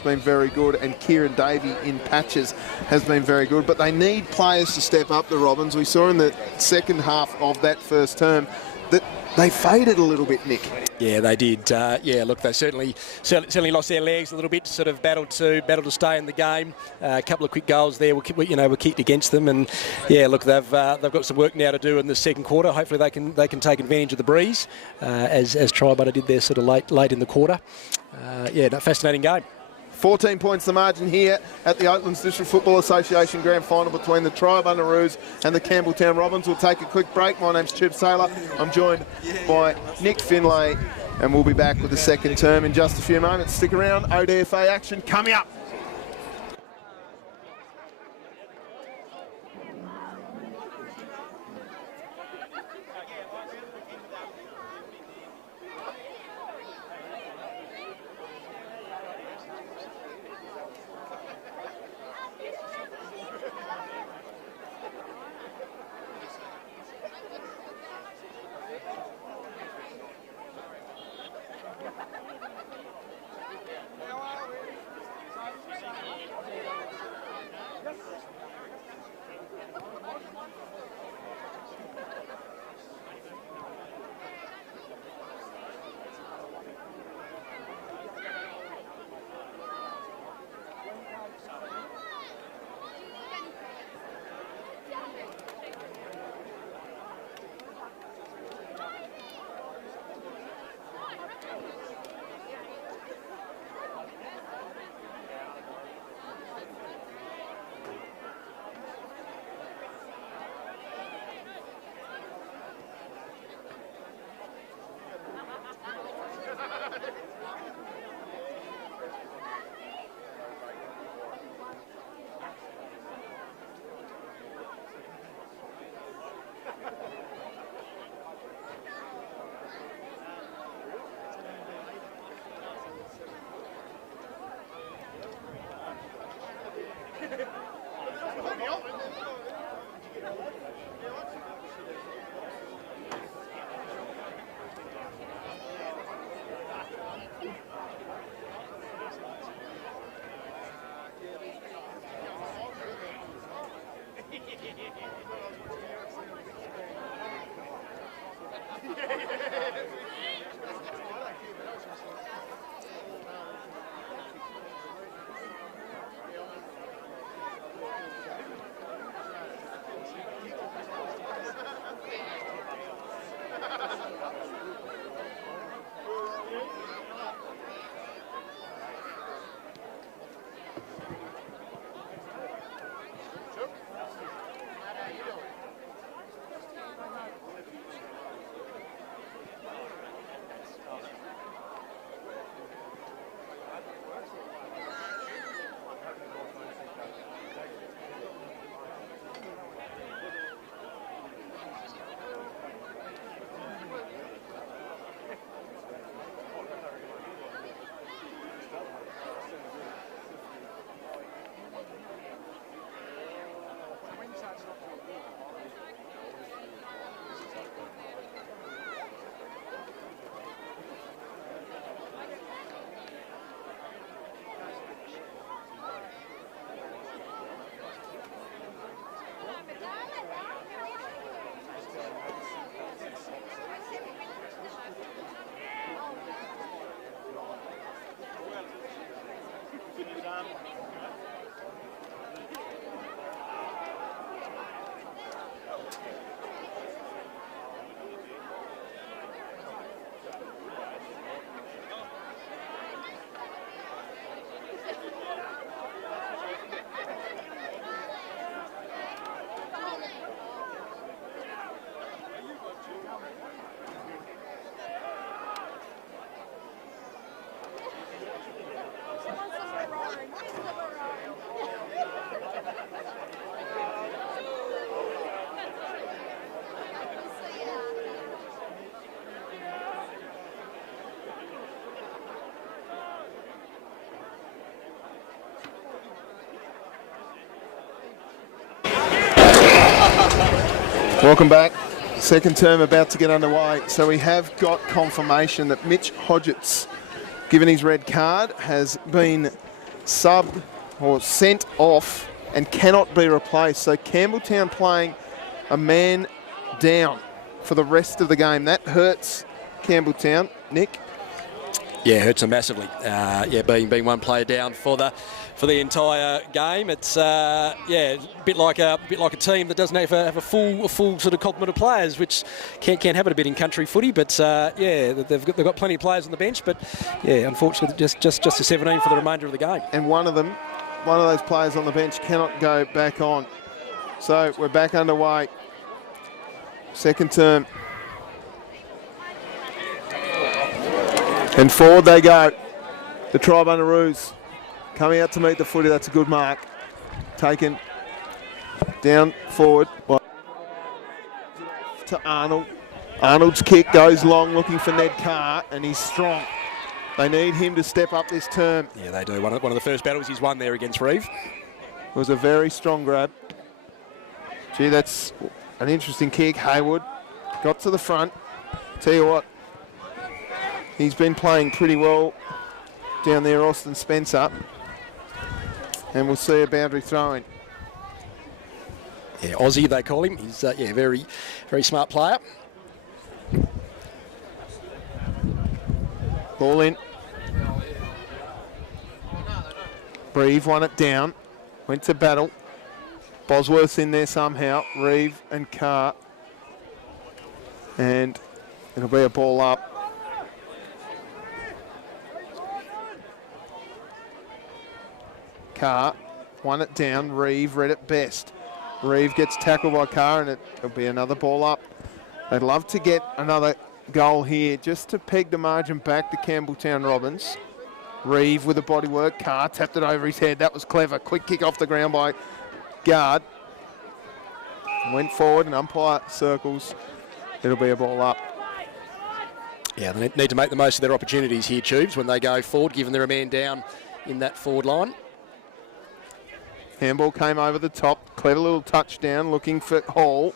has been very good, and Kieran Davey in patches has been very good. But they need players to step up, the Robins. We saw in the second half of that first term that they faded a little bit, Nick. Yeah, they did. Yeah, look, they certainly lost their legs a little bit. Sort of battled to stay in the game. A couple of quick goals there were kicked against them, and yeah, look, they've got some work now to do in the second quarter. Hopefully, they can take advantage of the breeze, as Triabunna did there sort of late in the quarter. Fascinating game. 14 points the margin here at the Oatlands District Football Association Grand Final between the Triabunna Roos and the Campbelltown Robins. We'll take a quick break. My name's Chip Saylor. I'm joined by Nick Finlay, and we'll be back with the second term in just a few moments. Stick around. ODFA action coming up. Welcome back. Second term about to get underway. So we have got confirmation that Mitch Hodgetts, given his red card, has been subbed or sent off and cannot be replaced. So Campbelltown playing a man down for the rest of the game. That hurts Campbelltown. Nick? Yeah, hurts them massively. Being one player down for the entire game. It's a bit like a team that doesn't have a full sort of complement of players, which can happen a bit in country footy. But they've got plenty of players on the bench. But yeah, unfortunately, just a 17 for the remainder of the game. And one of those players on the bench cannot go back on. So we're back underway. Second term. And forward they go. The Triabunna Roos coming out to meet the footy. That's a good mark. Taken down forward to Arnold. Arnold's kick goes long, looking for Ned Carr, and he's strong. They need him to step up this term. Yeah, they do. One of the first battles he's won there against Reeve. It was a very strong grab. Gee, that's an interesting kick. Haywood got to the front. Tell you what, he's been playing pretty well down there, Austin Spencer. And we'll see a boundary throw-in. Yeah, Aussie they call him. He's very, very smart player. Ball in. Reeve won it down. Went to battle. Bosworth's in there somehow. Reeve and Carr. And it'll be a ball up. Carr won it down. Reeve read it best. Reeve gets tackled by Carr, and it'll be another ball up. They'd love to get another goal here just to peg the margin back to Campbelltown Robins. Reeve with the body work. Carr tapped it over his head. That was clever. Quick kick off the ground by Guard. Went forward and umpire circles. It'll be a ball up. Yeah, they need to make the most of their opportunities here, Tubes, when they go forward, given they're a man down in that forward line. Handball came over the top. Clever little touchdown looking for Hall.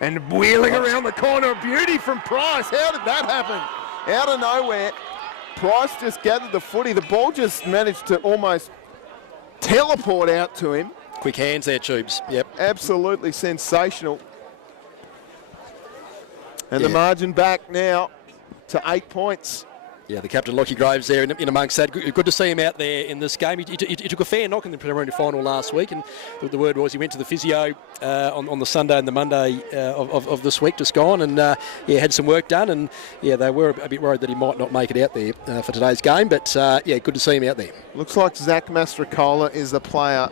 And wheeling around the corner. Beauty from Price. How did that happen? Out of nowhere. Price just gathered the footy. The ball just managed to almost teleport out to him. Quick hands there, Tubes. Yep. Absolutely sensational. And the margin back now to 8 points. Yeah, the captain, Lockie Groves, there in amongst that. Good to see him out there in this game. He took a fair knock in the preliminary final last week, and the word was he went to the physio on the Sunday and the Monday of this week, just gone, and had some work done, and they were a bit worried that he might not make it out there for today's game, but good to see him out there. Looks like Zach Mastrocola is the player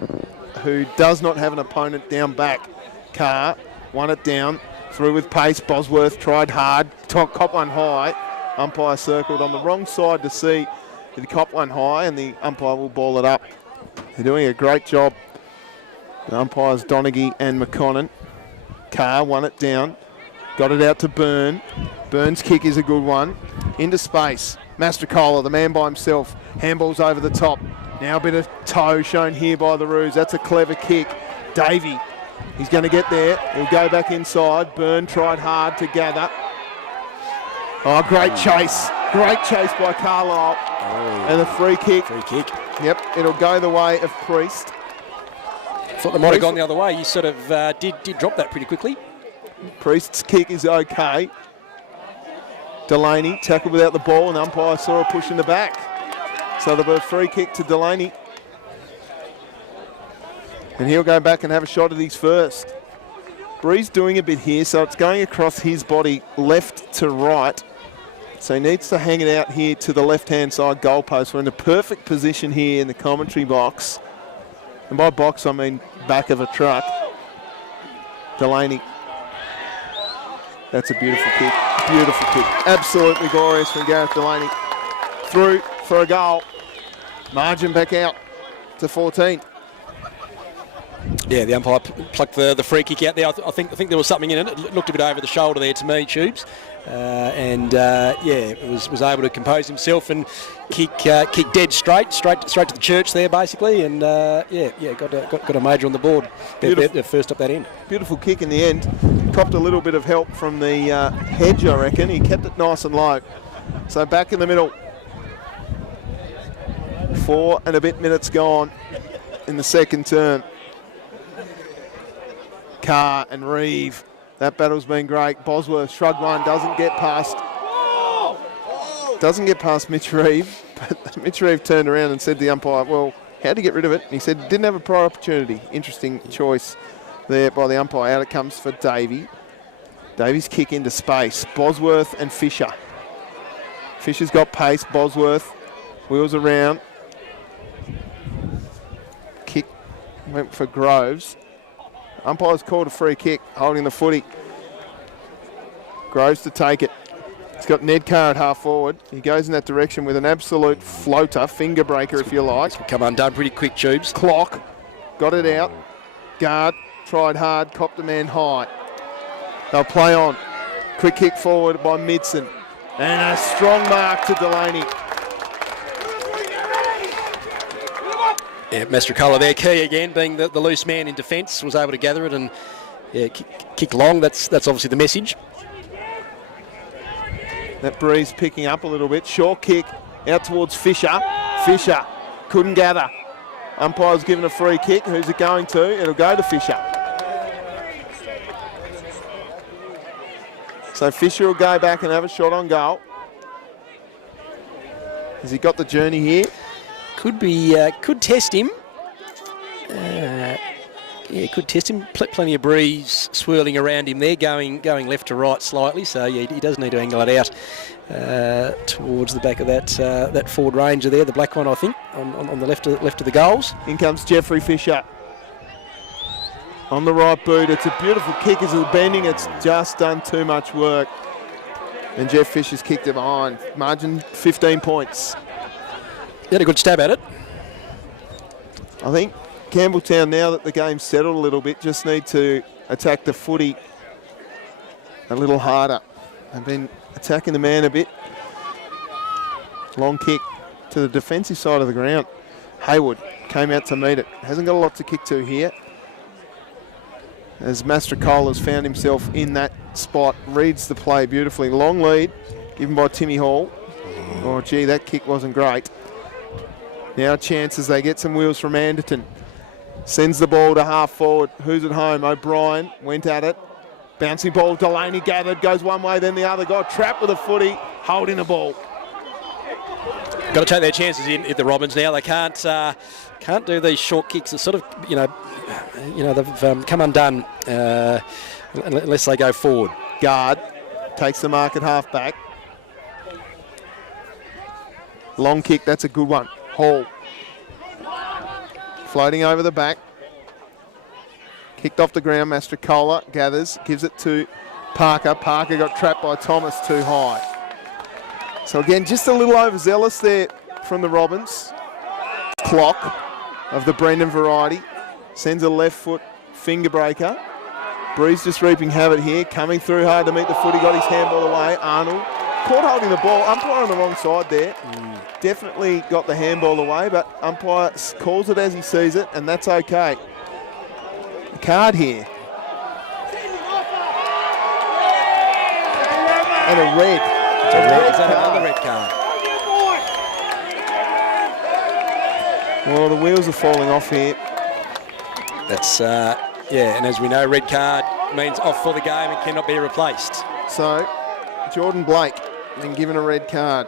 who does not have an opponent down back. Carr won it down, through with pace. Bosworth tried hard, cop one high. Umpire circled on the wrong side to see the cop one high, and the umpire will ball it up. They're doing a great job. The umpires Donaghy and McConnon. Carr won it down, got it out to Byrne. Byrne's kick is a good one. Into space. Mastrocola, the man by himself. Handball's over the top. Now a bit of toe shown here by the Roos. That's a clever kick. Davey, he's going to get there. He'll go back inside. Byrne tried hard to gather. Oh, great chase. Great chase by Carlisle. Oh. And a free kick. Free kick. Yep, it'll go the way of Priest. Thought they might have gone the other way. He sort of did drop that pretty quickly. Priest's kick is okay. Delaney tackled without the ball, and umpire saw a push in the back. So there'll be a free kick to Delaney. And he'll go back and have a shot at his first. Bree's doing a bit here, so it's going across his body left to right. So he needs to hang it out here to the left-hand side goalpost. We're in a perfect position here in the commentary box. And by box, I mean back of a truck. Delaney. That's a beautiful kick. Beautiful kick. Absolutely glorious from Gareth Delaney. Through for a goal. Margin back out to 14. Yeah, the umpire plucked the free kick out there. I think there was something in it. It looked a bit over the shoulder there to me, Tubes. Was able to compose himself and kick dead straight to the church there, basically. And got a major on the board. They're first up that end. Beautiful kick in the end. Copped a little bit of help from the hedge, I reckon. He kept it nice and low. So back in the middle 4 and a bit minutes gone in the second term. Carr and Reeve. That battle's been great. Bosworth shrugged one, doesn't get past Mitch Reeve. But Mitch Reeve turned around and said to the umpire, well, how'd he get rid of it? And he said, didn't have a prior opportunity. Interesting choice there by the umpire. Out it comes for Davey. Davies kick into space. Bosworth and Fisher. Fisher's got pace. Bosworth wheels around. Kick went for Groves. Umpire's called a free kick, holding the footy. Groves to take it. He's got Ned Carr at half forward. He goes in that direction with an absolute floater, finger breaker if you like. Come undone pretty quick, Tubes. Clock, got it out. Guard, tried hard, copped a man high. They'll play on. Quick kick forward by Midson. And a strong mark to Delaney. Yeah, Mastrocola there, key again, being the loose man in defence, was able to gather it and kick long. That's obviously the message. That breeze picking up a little bit. Short kick out towards Fisher. Fisher couldn't gather. Umpire's given a free kick. Who's it going to? It'll go to Fisher. So Fisher will go back and have a shot on goal. Has he got the journey here? Could test him. Could test him. Plenty of breeze swirling around him there, going left to right slightly. So yeah, he does need to angle it out towards the back of that forward ranger there, the black one, I think, on the left of the goals. In comes Jeffrey Fisher. On the right boot, it's a beautiful kick as it's bending. It's just done too much work. And Jeff Fisher's kicked it behind. Margin 15 points. He had a good stab at it. I think Campbelltown, now that the game's settled a little bit, just need to attack the footy a little harder. They've been attacking the man a bit. Long kick to the defensive side of the ground. Hayward came out to meet it. Hasn't got a lot to kick to here. As Mastrocola's found himself in that spot, reads the play beautifully. Long lead given by Timmy Hall. Oh, gee, that kick wasn't great. Now chances, they get some wheels from Anderton. Sends the ball to half forward. Who's at home? O'Brien went at it. Bouncing ball, Delaney gathered, goes one way, then the other. Got trapped with a footy, holding the ball. Got to take their chances in at the Robins now. They can't do these short kicks. It's sort of, they've come undone unless they go forward. Guard takes the mark at half back. Long kick, that's a good one. Hall. Floating over the back. Kicked off the ground, Mastrocola gathers, gives it to Parker. Parker got trapped by Thomas too high. So again, just a little overzealous there from the Robins. Clock of the Brendan variety. Sends a left foot finger breaker. Breeze just reaping havoc here. Coming through hard to meet the footy. Got his handball away. Arnold caught holding the ball. Umpire on the wrong side there. Definitely got the handball away, but umpire calls it as he sees it, and that's okay. A card here. And a red. Another red card. Well, the wheels are falling off here. That's, and as we know, red card means off for the game and cannot be replaced. So, Jordan Blake been given a red card.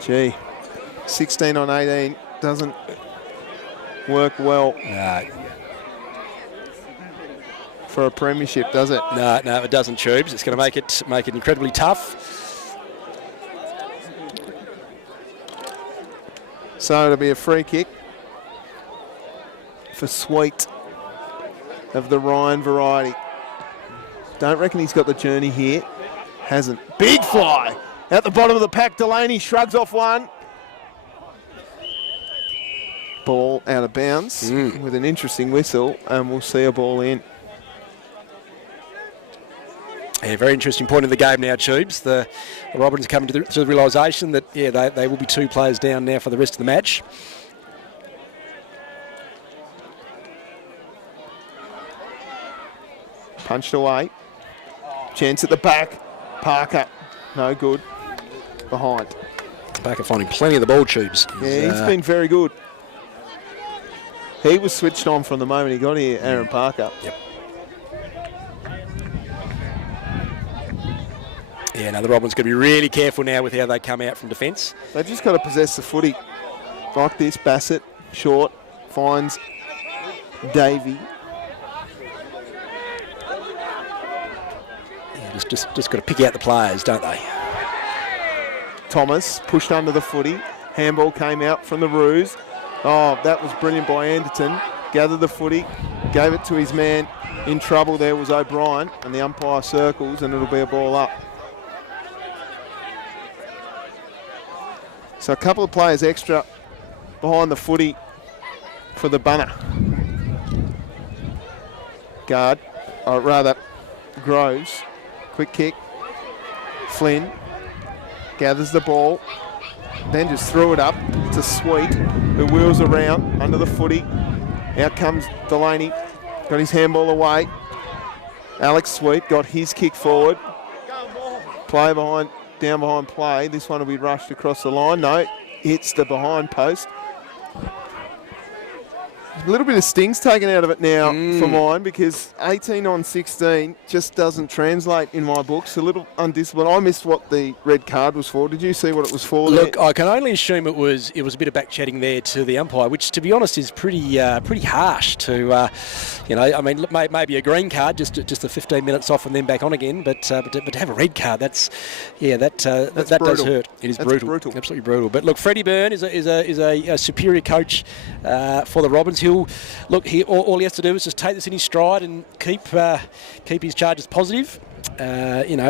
Gee, 16 on 18 doesn't work well for a premiership, does it? No, it doesn't, Tubes. It's going to make it incredibly tough. So it'll be a free kick for Sweet of the Ryan variety. Don't reckon he's got the journey here. Hasn't. Big fly at the bottom of the pack. Delaney shrugs off one. Ball out of bounds with an interesting whistle, and we'll see a ball in. Yeah, very interesting point in the game now, Tubes. The Robins are coming to the realisation that, they will be 2 players down now for the rest of the match. Punched away. Chance at the back. Parker. No good. behind. Back and finding plenty of the ball tubes. Yeah, he's been very good. He was switched on from the moment he got here, Aaron Parker. Yep. Yeah, now the Robins going to be really careful now with how they come out from defence. They've just got to possess the footy like this. Bassett, short, finds Davey. Yeah, just got to pick out the players, don't they? Thomas pushed under the footy. Handball came out from the Roos. Oh, that was brilliant by Anderton. Gathered the footy, gave it to his man. In trouble there was O'Brien, and the umpire circles, and it'll be a ball up. So a couple of players extra behind the footy for the Bunna. Guard, or rather Groves. Quick kick. Flynn gathers the ball, then just threw it up to Sweet, who wheels around under the footy. Out comes Delaney, got his handball away. Alex Sweet got his kick forward. Play behind. Down behind play. This one will be rushed across the line. No, hits the behind post. A little bit of sting's taken out of it now for mine, because 18 on 16 just doesn't translate in my books. A little undisciplined. I missed what the red card was for. Did you see what it was for? Look, there? I can only assume it was a bit of back chatting there to the umpire, which, to be honest, is pretty harsh. To I mean, maybe a green card, just the 15 minutes off and then back on again. But to have a red card, that does hurt. It is brutal, absolutely brutal. But look, Freddie Byrne is a superior coach for the Robins. All he has to do is just take this in his stride and keep his charges positive. They are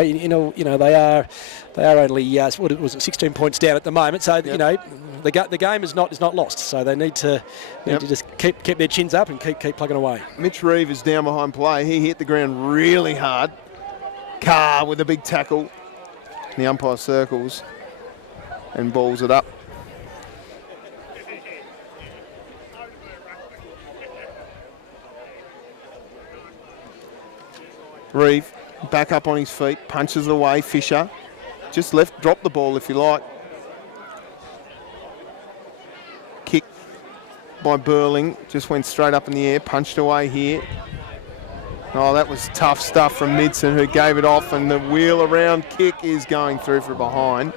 only what was it, 16 points down at the moment. So the game is not lost. So they need to just keep their chins up and keep plugging away. Mitch Reeve is down behind play. He hit the ground really hard. Carr with a big tackle. The umpire circles and balls it up. Reeve back up on his feet, punches away. Fisher just left, drop the ball if you like. Kick by Burling, just went straight up in the air, punched away here. Oh, that was tough stuff from Midson, who gave it off, and the wheel around kick is going through for behind.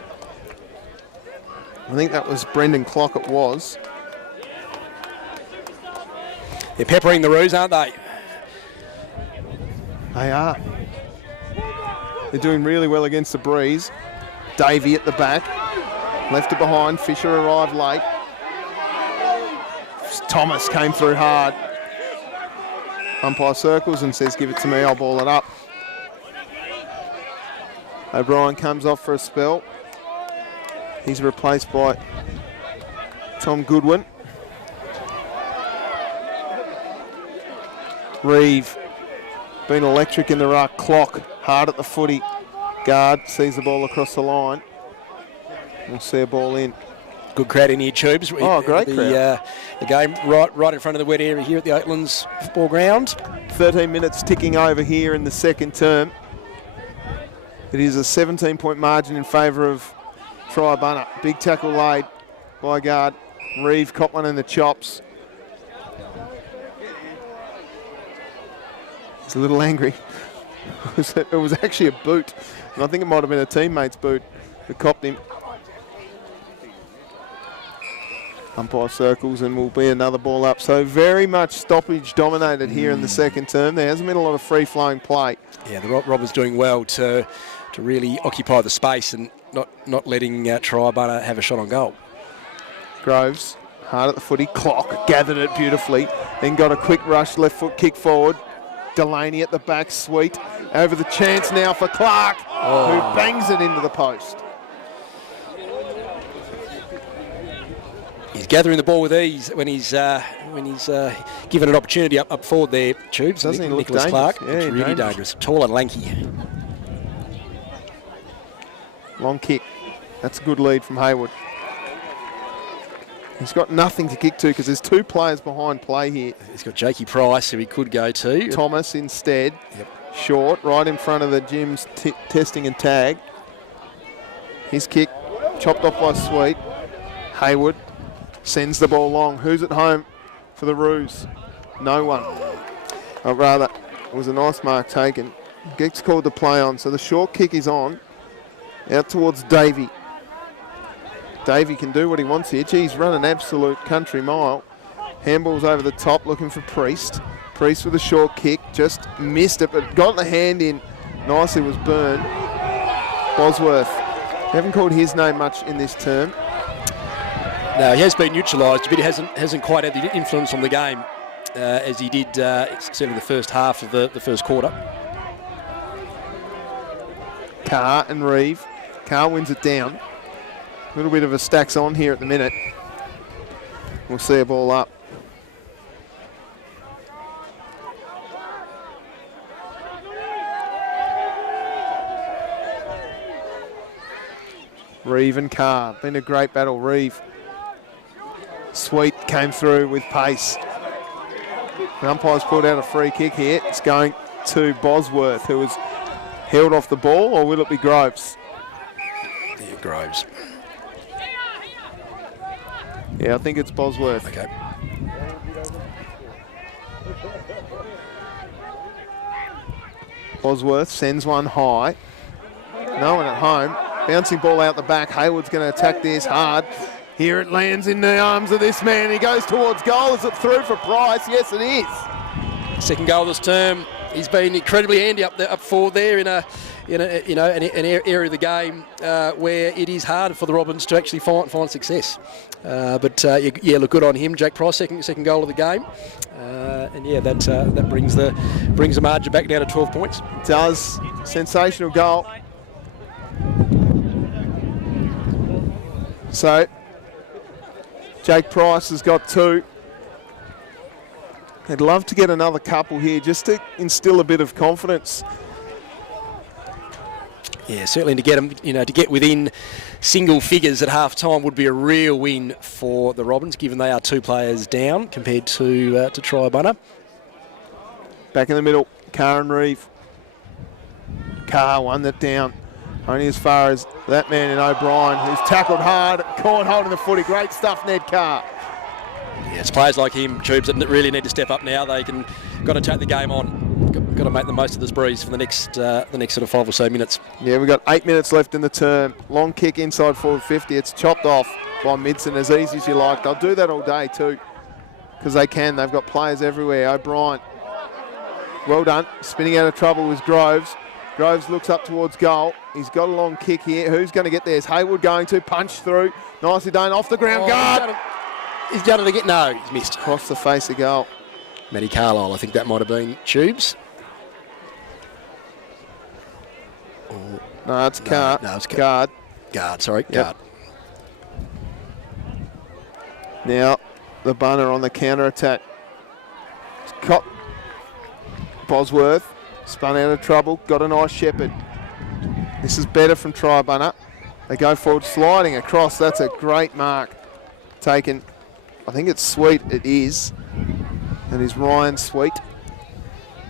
I think that was Brendan Clock, it was. They're peppering the Roos, aren't they? They are. They're doing really well against the breeze. Davey at the back. Left it behind. Fisher arrived late. Thomas came through hard. Umpire circles and says, give it to me, I'll ball it up. O'Brien comes off for a spell. He's replaced by Tom Goodwin. Reeve. Been electric in the ruck. Clock hard at the footy. Guard sees the ball across the line. We'll see a ball in. Good crowd in here, Tubes. Oh, great crowd. The game right in front of the wet area here at the Oatlands football ground. 13 minutes ticking over here in the second term. It is a 17-point margin in favour of Triabunna. Big tackle laid by guard. Reeve caught one in the chops. He's a little angry. It was actually a boot, and I think it might have been a teammate's boot that copped him. Umpire circles and will be another ball up. So very much stoppage dominated here in the second term. There hasn't been a lot of free-flowing play. Yeah, the Robbers doing well to really occupy the space and not letting Triabunna have a shot on goal. Groves, hard at the footy. Clock gathered it beautifully. Then got a quick rush, left foot kick forward. Delaney at the back, Sweet. Over the chance now for Clark, who bangs it into the post. He's gathering the ball with ease when he's given an opportunity up forward there, Tubes. Doesn't he look Nicholas dangerous? Clark, Yeah, it's really dangerous. Tall and lanky. Long kick. That's a good lead from Hayward. He's got nothing to kick to because there's two players behind play here. He's got Jakey Price, who he could go to. Thomas instead. Yep. Short, right in front of the Jim's testing and tag. His kick Chopped off by Sweet. Hayward sends the ball long. Who's at home for the Roos? No one. Or rather, it was a nice mark taken. Gets called to play on, so the short kick is on. Out towards Davey. Davey can do what he wants here. Gee, he's run an absolute country mile. Handball's over the top, looking for Priest. Priest with a short kick, just missed it, but got the hand in. Nicely was Byrne. Bosworth. Haven't called his name much in this term. No, he has been neutralised, but he hasn't quite had the influence on the game as he did certainly the first half of the first quarter. Carr and Reeve. Carr wins it down. A little bit of a stacks on here at the minute. We'll see a ball up. Reeve and Carr. Been a great battle. Reeve. Sweet came through with pace. The umpire's pulled out a free kick here. It's going to Bosworth, who was held off the ball, or will it be Groves? Yeah, Groves. Yeah, I think it's Bosworth. Okay. Bosworth sends one high. No one at home. Bouncing ball out the back. Hayward's going to attack this hard. Here it lands in the arms of this man. He goes towards goal. Is it through for Price? Yes, it is. Second goal this term. He's been incredibly handy up forward there in an area of the game where it is hard for the Robins to actually find success. But look, good on him. Jack Price, second goal of the game, that brings the margin back down to 12 points. It does. Sensational goal. So Jake Price has got 2. I'd love to get another couple here just to instill a bit of confidence. Yeah, certainly to get them, to get within single figures at half time would be a real win for the Robins, given they are 2 players down compared to Triabunna. Back in the middle, Carr and Reeve. Carr won that down. Only as far as that man in O'Brien, who's tackled hard, caught holding the footy. Great stuff, Ned Carr. Yeah, it's players like him, Tubes, that really need to step up now. Got to take the game on. Got to make the most of this breeze for the next sort of 5 or so minutes. Yeah, we've got 8 minutes left in the term. Long kick inside forward 50. It's chopped off by Midson, as easy as you like. They'll do that all day too, because they can. They've got players everywhere. O'Brien, well done. Spinning out of trouble was Groves. Groves looks up towards goal. He's got a long kick here. Who's going to get there? Is Hayward going to punch through? Nicely done. Off the ground guard. He's done it again. No, he's missed. Across the face of goal. Matty Carlisle, I think that might have been Tubes. No, it's Carr. No, it's Guard. Guard, sorry. Yep. Guard. Now, the Bunner on the counter-attack. Cop Bosworth. Spun out of trouble. Got a nice shepherd. This is better from Triabunna. They go forward, sliding across. That's a great mark. Taken. I think it's Sweet. It is. And is Ryan Sweet.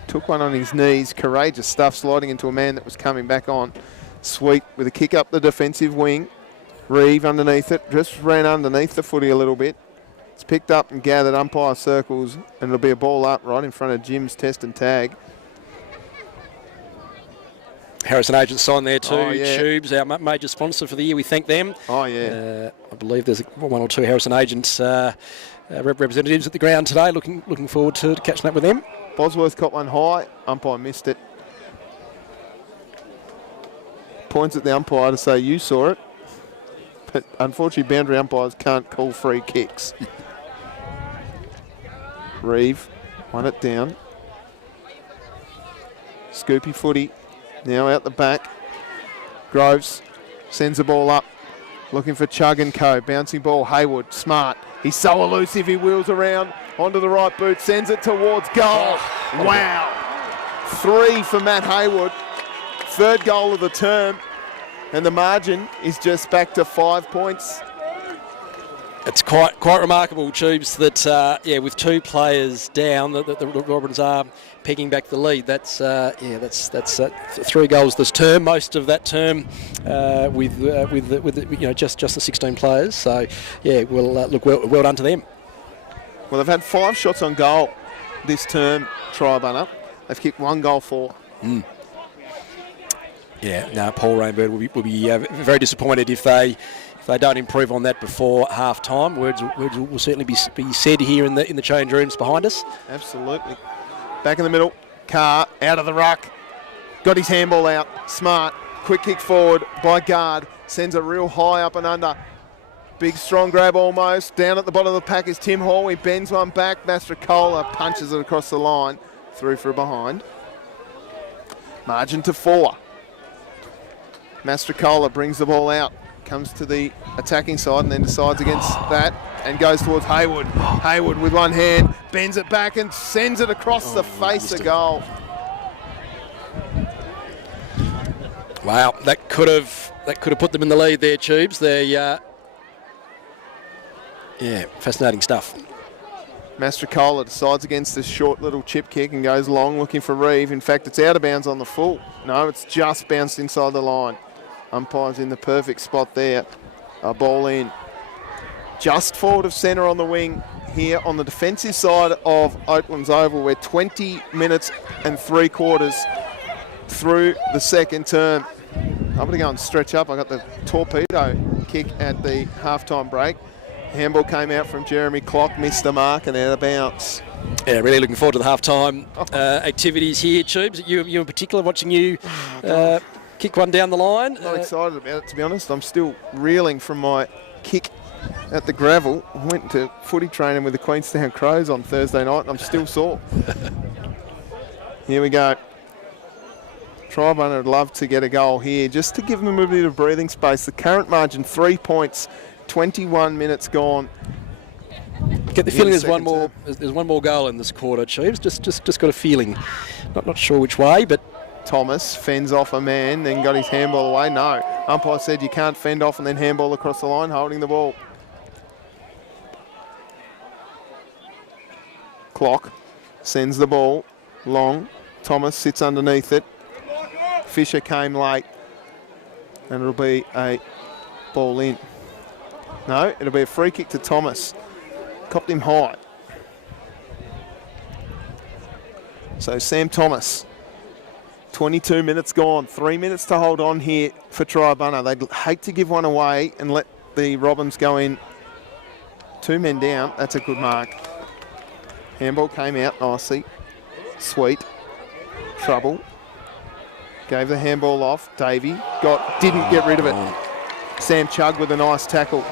Took one on his knees. Courageous stuff, sliding into a man that was coming back on. Sweet with a kick up the defensive wing. Reeve underneath it. Just ran underneath the footy a little bit. It's picked up and gathered umpire circles, and it'll be a ball up right in front of Jim's test and tag. Harrison Agents signed there too. Oh, yeah. Tubes, our major sponsor for the year. We thank them. Oh, yeah. I believe there's 1 or 2 Harrison Agents representatives at the ground today. Looking forward to catching up with them. Bosworth caught one high. Umpire missed it. Points at the umpire to say you saw it. But unfortunately, boundary umpires can't call free kicks. Reeve won it down. Scoopy footy. Now out the back. Groves sends the ball up. Looking for Chug and Co. Bouncing ball. Hayward. Smart. He's so elusive. He wheels around onto the right boot. Sends it towards goal. Wow. 3 for Matt Hayward. 3rd goal of the term. And the margin is just back to 5 points. It's quite remarkable, Tubes, that with 2 players down, the Robins are pegging back the lead. That's 3 goals this term. Most of that term with just the 16 players. So well done to them. Well, they've had 5 shots on goal this term, Triabunna. They've kicked 1 goal for. Yeah, no, Paul Rainbird will be very disappointed if they don't improve on that before half time. Words will certainly be said here in the change rooms behind us. Absolutely. Back in the middle, Carr out of the ruck, got his handball out, smart, quick kick forward by guard, sends a real high up and under. Big strong grab almost. Down at the bottom of the pack is Tim Hall. He bends one back. Mastrocola punches it across the line, through for a behind. Margin to 4. Mastrocola brings the ball out. Comes to the attacking side and then decides against that and goes towards Haywood. Haywood with one hand, bends it back and sends it across the face of goal. Wow, that could have put them in the lead there, Tubes. They're fascinating stuff. Mastrocola decides against this short little chip kick and goes long looking for Reeve. In fact, it's out of bounds on the full. No, it's just bounced inside the line. Umpire's in the perfect spot there. A ball in. Just forward of centre on the wing here on the defensive side of Oakland's Oval. We're 20 minutes and 3/4 through the second term. I'm going to go and stretch up. I got the torpedo kick at the halftime break. Handball came out from Jeremy Clock, missed the mark and out of bounds. Yeah, really looking forward to the halftime activities here, Tubes. You in particular, watching you kick one down the line. Not excited about it, to be honest. I'm still reeling from my kick at the gravel. I went to footy training with the Queenstown Crows on Thursday night and I'm still sore. Here we go. Triabunna would love to get a goal here just to give them a bit of breathing space. The current margin, 3 points, 21 minutes gone. Get the feeling there's one more goal in this quarter, Chiefs. Just got a feeling. Not sure which way, but Thomas fends off a man, then got his handball away. No. Umpire said you can't fend off and then handball across the line, holding the ball. Clock sends the ball long. Thomas sits underneath it. Fisher came late. And it'll be a ball in. No, it'll be a free kick to Thomas. Copped him high. So Sam Thomas. 22 minutes gone. 3 minutes to hold on here for Triabunna. They'd hate to give one away and let the Robins go in. 2 men down. That's a good mark. Handball came out nicely. Sweet. Trouble. Gave the handball off. Davey didn't get rid of it. Sam Chugg with a nice tackle.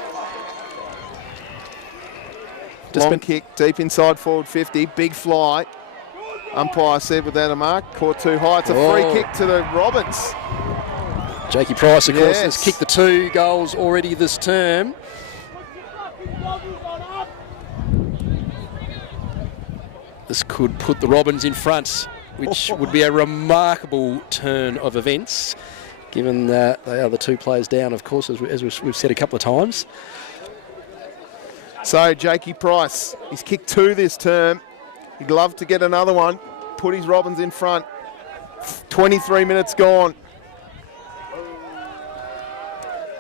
Long kick deep inside forward 50. Big fly. Umpire said without a mark. Caught too high. It's a free kick to the Robins. Jakey Price, of course, has kicked the 2 goals already this term. This could put the Robins in front, which would be a remarkable turn of events, given that they are the 2 players down, of course, as we've said a couple of times. So Jakey Price, he's kicked 2 this term. He'd love to get another one, put his Robins in front. 23 minutes gone.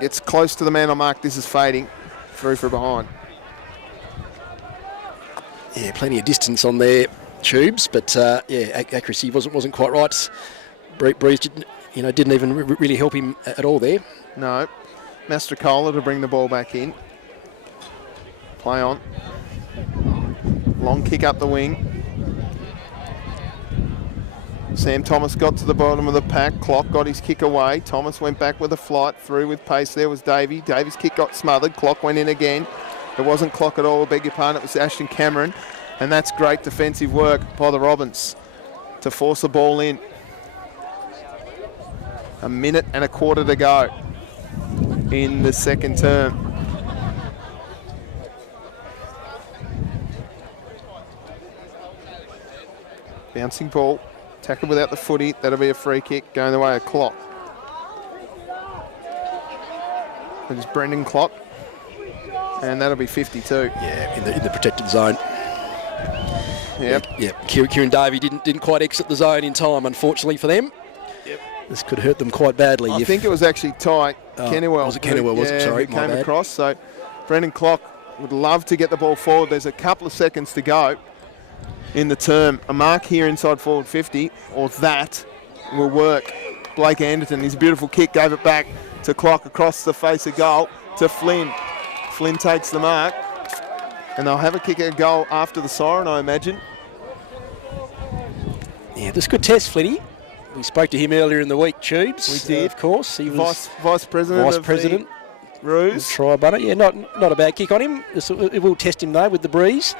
Gets close to the man on mark. This is fading. Through for behind. Yeah, plenty of distance on there, Tubes, but accuracy wasn't quite right. Breeze didn't even really help him at all there. No. Mastrocola to bring the ball back in. Play on. Long kick up the wing. Sam Thomas got to the bottom of the pack. Clock got his kick away. Thomas went back with a flight. Through with pace. There was Davey. Davey's kick got smothered. Clock went in again. It wasn't Clock at all, I beg your pardon. It was Ashton Cameron. And that's great defensive work by the Robins to force the ball in. 1 minute and a quarter to go in the second term. Bouncing ball, tackled without the footy. That'll be a free kick going the way of Clock. It is Brendan Clock. And that'll be 52. Yeah, in the protected zone. Yep. Yeah. Kieran Davey didn't quite exit the zone in time, unfortunately for them. Yep. This could hurt them quite badly. I think it was actually Ty Kennewell. Was it Kennewell? Was it? Sorry, who came across. So Brendan Clock would love to get the ball forward. There's a couple of seconds to go in the term. A mark here inside forward 50, or that will work. Blake Anderton, his beautiful kick, gave it back to Clock across the face of goal to Flynn. Flynn takes the mark, and they'll have a kick at goal after the siren, I imagine. Yeah, this good test, Flinny. We spoke to him earlier in the week, Tubes. We did. Of course. He was vice president of the Roos. Triabunna. Yeah, not a bad kick on him. It will test him, though, with the breeze,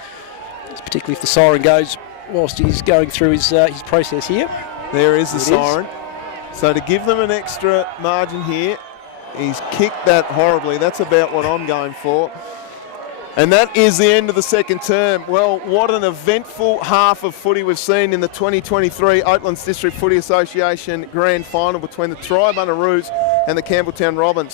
particularly if the siren goes whilst he's going through his process here. There is the siren. So to give them an extra margin here, he's kicked that horribly. That's about what I'm going for. And that is the end of the second term. Well, what an eventful half of footy we've seen in the 2023 Oatlands District Footy Association Grand Final between the Triabunna Roos and the Campbelltown Robins.